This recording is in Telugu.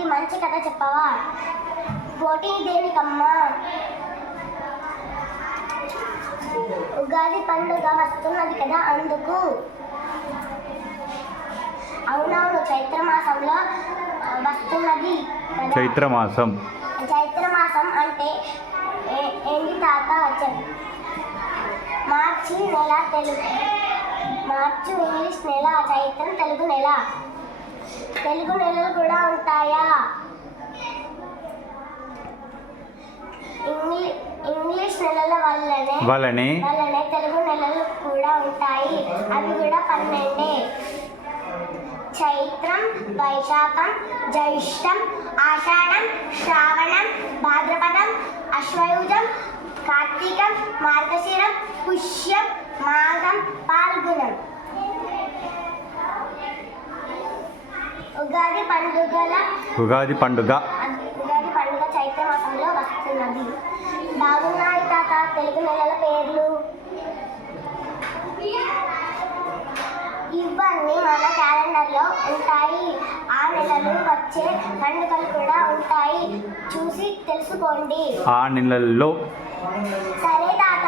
ఉగాది మంచి కథ చెప్పవా? పోటీ దేనికమ్మా? ఉగాది పండుగ వస్తున్నది కదా అందుకు. అవునవును, చైత్రమాసంలో వస్తున్నది కదా. చైత్రమాసం అంటే ఏంటి తాత? మార్చి నెల తెలుగు, మార్చి ఇంగ్లీష్ నెల, చైత్రం తెలుగు నెల. తెలుగు నెలలు కూడా ఉంటాయా? ఇంగ్లీష్ నెలల వల్లనే తెలుగు నెలలు కూడా ఉంటాయి. అవి కూడా 12. చైత్రం, వైశాఖం, జ్యేష్టం, ఆషాఢం, శ్రావణం, భాద్రపదం, ఆశ్వయుజం, కార్తీకం, మార్గశిరం, పుష్యం, మాఘం, పాల్గుణం. ఉగాది పండుగ చైత్ర మాసంలో వస్తున్నది. బాగున్నాయి తాత తెలుగు నెలల పేర్లు. ఇవన్నీ మన క్యాలెండర్లో ఉంటాయి. ఆ నెలలు వచ్చే పండుగలు కూడా ఉంటాయి, చూసి తెలుసుకోండి. ఆ నెలల్లో. సరే తాత.